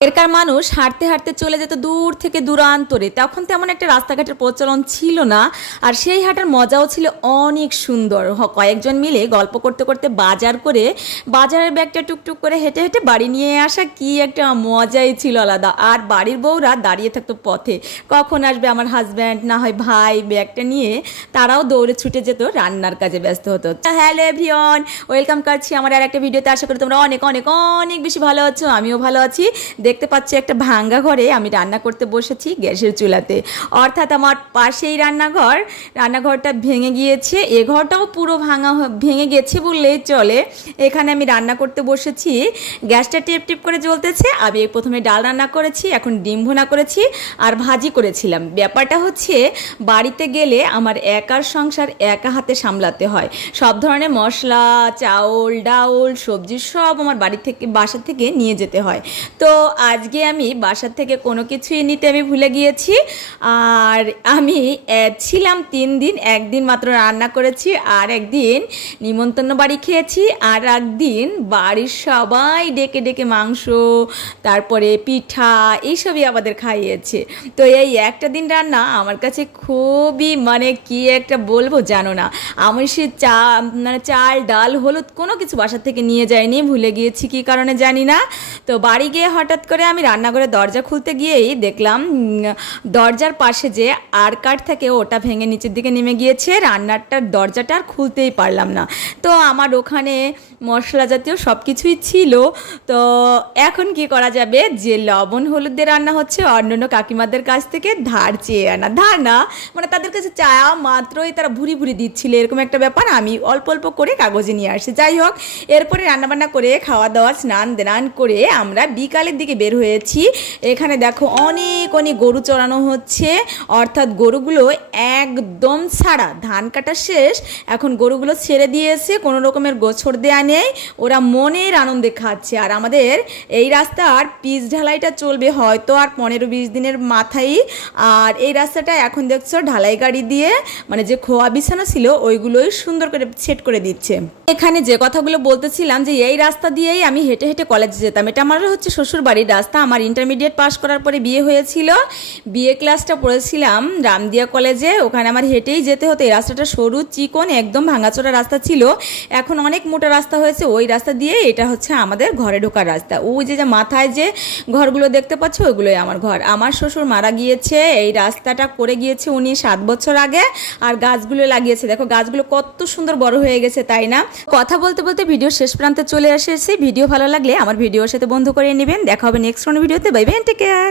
এরকার মানুষ হাঁটতে হাঁটতে চলে যেত দূর থেকে দূরান্তরে। তখন তেমন একটা রাস্তাঘাটের প্রচলন ছিল না, আর সেই হাঁটার মজাও ছিল অনেক সুন্দর। কয়েকজন মিলে গল্প করতে করতে বাজার করে বাজারের ব্যাগটা টুকটুক করে হেঁটে হেঁটে বাড়ি নিয়ে আসা কি একটা মজাই ছিল আলাদা। আর বাড়ির বউরা দাঁড়িয়ে থাকতো পথে, কখন আসবে আমার হাজব্যান্ড, না হয় ভাই ব্যাগটা নিয়ে। তারাও দৌড়ে ছুটে যেত, রান্নার কাজে ব্যস্ত হতো। হ্যালো এভরিওয়ান, ওয়েলকাম করছি আমার আর একটা ভিডিওতে। আশা করি তোমরা অনেক অনেক অনেক বেশি ভালো আছো, আমিও ভালো আছি। দেখতে পাচ্ছি একটা ভাঙ্গা ঘরে আমি রান্না করতে বসেছি গ্যাসের চুলাতে, অর্থাৎ আমার পাশেই রান্নাঘরটা ভেঙে গিয়েছে। এ ঘরটাও পুরো ভেঙে গেছে বললেই চলে। এখানে আমি রান্না করতে বসেছি, গ্যাসটা টিপ টিপ করে জ্বলতেছে। আমি প্রথমে ডাল রান্না করেছি, এখন ডিম ভুনা করেছি আর ভাজি করেছিলাম। ব্যাপারটা হচ্ছে বাড়িতে গেলে আমার একার সংসার একা হাতে সামলাতে হয়। সব ধরনের মশলা, চাউল, ডাউল, সবজি সব আমার বাসা থেকে নিয়ে যেতে হয়। তো আজকে আমি বাসার থেকে কোনো কিছুই নিতে আমি ভুলে গিয়েছি। আর আমি ছিলাম 3 দিন, একদিন মাত্র রান্না করেছি, আর একদিন নিমন্ত্রণ বাড়ি খেয়েছি, আর একদিন বাড়ির সবাই ডেকে ডেকে মাংস, তারপরে পিঠা এইসবই আমাদের খাইয়েছে। তো এই একটা দিন রান্না আমার কাছে খুবই কি একটা বলবো জানো না। আমি সে চাল ডাল হলুদ কোনো কিছু বাসা থেকে নিয়ে যাইনি, ভুলে গিয়েছি কী কারণে জানি না। তো বাড়ি গিয়ে হঠাৎ করে আমি রান্নাঘরের দরজা খুলতে গিয়েই দেখলাম দরজার পাশে যে আর কাঠ থাকে ওটা ভেঙে নিচের দিকে নেমে গিয়েছে। রান্নাটার দরজাটা আর খুলতেই পারলাম না। তো আমার ওখানে মশলা জাতীয় সব কিছুই ছিল। তো এখন কি করা যাবে, যে লবণ হলুদ দিয়ে রান্না হচ্ছে অন্যান্য কাকিমাদের কাছ থেকে ধার চেয়ে আনা, ধার না তাদের কাছে চাওয়া মাত্রই তারা ভুরি ভুরি দিচ্ছিল, এরকম একটা ব্যাপার। আমি অল্প অল্প করে কাগজে নিয়ে আসি। যাই হোক, এরপরে রান্নাবান্না করে খাওয়া দাওয়া স্নান করে আমরা বিকালের দিকে বের হয়েছি। এখানে দেখো অনেক অনেক গরু চড়ানো হচ্ছে, অর্থাৎ গরুগুলো একদম ছাড়া, ধান কাটা শেষ, এখন গরুগুলো ছেড়ে দিয়েছে, কোনো রকমের গোছর দেয়া নেই, ওরা মনের আনন্দে খাচ্ছে। আর আমাদের এই রাস্তার পিচ ঢালাইটা চলবে হয়তো আর 15-20 দিনের মাথায়। আর এই রাস্তাটা এখন দেখছো ঢালাই গাড়ি দিয়ে যে খোয়া বিছানো ছিল ওইগুলোই সুন্দর করে সেট করে দিচ্ছে। এখানে যে কথাগুলো বলতেছিলাম, যে এই রাস্তা দিয়েই আমি হেঁটে হেঁটে কলেজে যেতাম। এটা আমার হচ্ছে শ্বশুর বাড়ির রাস্তা। আমার ইন্টারমিডিয়েট পাস করার পরে বিয়ে হয়েছিল, বিয়ে ক্লাসটা পড়েছিলাম রামদিয়া কলেজে, ওখানে আমার হেঁটেই যেতে হতো। এই রাস্তাটা সরু চিকন একদম ভাঙাচোরা রাস্তা ছিল, এখন অনেক মোটা রাস্তা হয়েছে। ওই রাস্তা দিয়ে এটা হচ্ছে আমাদের ঘরে ঢোকার রাস্তা। ওই যে মাথায় যে ঘরগুলো দেখতে পাচ্ছ ওইগুলোই আমার ঘর। আমার শ্বশুর মারা গিয়েছে, এই রাস্তাটা করে গিয়েছে উনি 7 বছর আগে। আর গাছগুলো লাগিয়েছে, দেখো গাছগুলো কত সুন্দর বড় হয়ে গেছে, তাই না? কথা বলতে বলতে ভিডিও শেষ প্রান্তে চলে এসেছি। ভিডিও ভালো লাগলে আমার ভিডিওর সাথে বন্ধু করে নেবেন। দেখা হবে নেক্সট কোনো ভিডিওতে। Bye bye, take care.